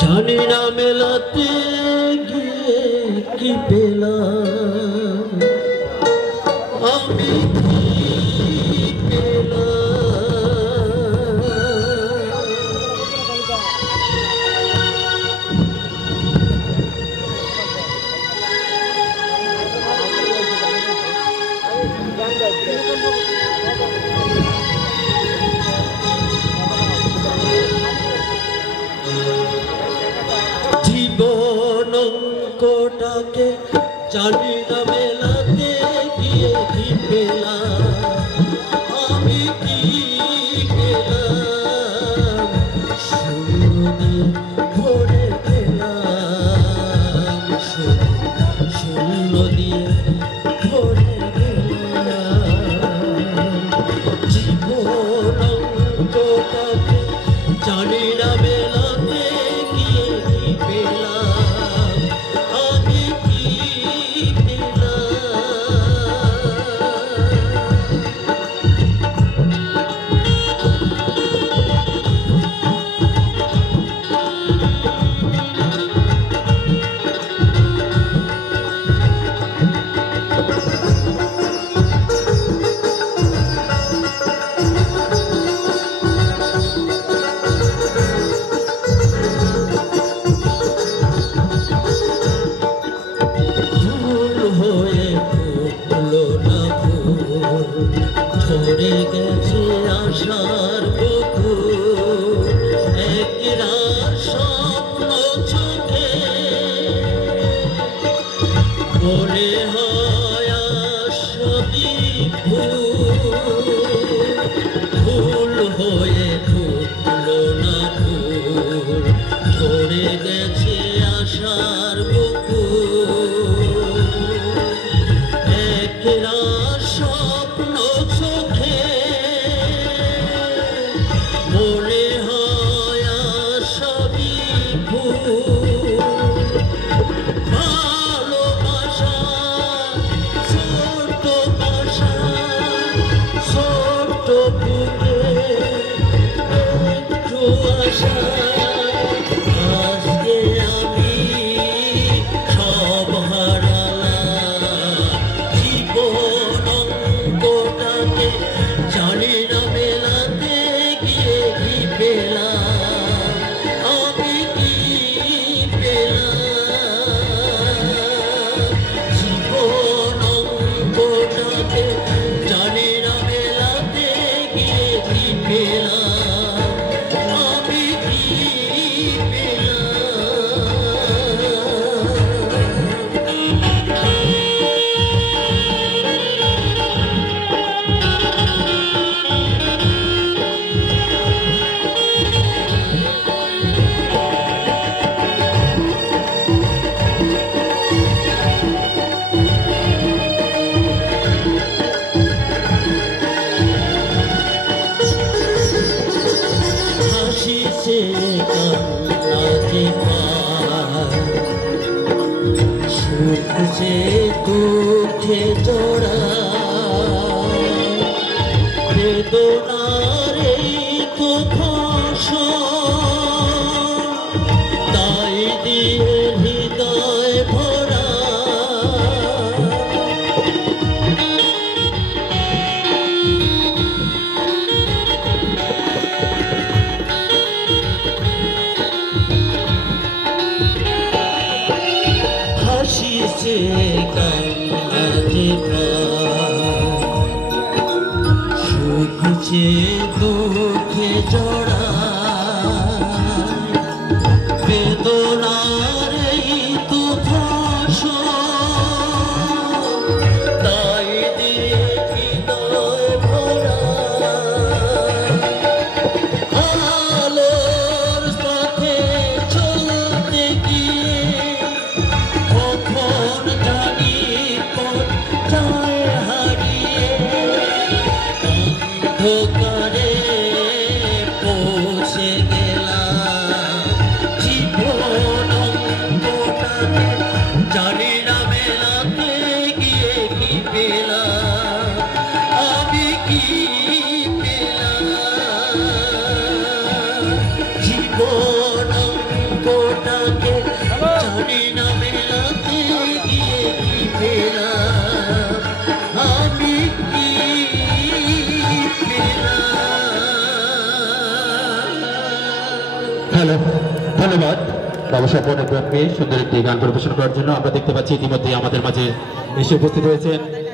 জানি না মেলাতে গিয়ে কি পেলাম আমি কি জীবন অঙ্কটাকে জানি না মেলাতে গিয়ে কি পেলাম আমি কি পেলাম শূন্য দিয়ে ভরে গেলাম শূন্য দিয়ে ভরে গেলাম জীবন অঙ্কটাকে জানি না মেলাতে গিয়ে কি পেলাম আমি কি ঝরে গেছে আশার বুকুর একরা স্বপ্ন চোখে মনে হয় সবই ভুল হয়ে ঢুকলো না ভুল ঝরে গেছে আশার বুকুর একরা স্বপ্ন চোখে মনে হয় সবই ভুল ভালোবাসা ছোট বাসা ছোট বুকে একটু আশা আজকে আমি সব হারালাম জীবন অঙ্কটাকে জানি না মেলাতে গিয়ে কি পেলাম আমি কি পেলাম জীবন অঙ্কটাকে জানি না মেলাতে গিয়ে কি পেলাম আমি কি হাসিছে কান্নাতে সুখছে দুঃখে জোড়া বেদনার এই তো ফসল তাই দিয়ে হৃদয় ভরা হাসিছে কান্নাতে সুখছে দুঃখে জড়া বেদনার এই তো ফসল তাই দিয়ে হৃদয় ভরা আলোর পথে চলতে গিয়ে কখন জানি কোথায় হারিয়ে অন্ধকারে জীবনাঙ্গটাকে জানি না মেলাতে গিয়ে কি পেলাম আমি কি পেলাম। হ্যালো, ধন্যবাদ বাবু স্বপন এবং সুন্দর একটি গান পরিবেশন করার জন্য। আমরা দেখতে পাচ্ছি ইতিমধ্যে আমাদের মাঝে এসে উপস্থিত হয়েছেন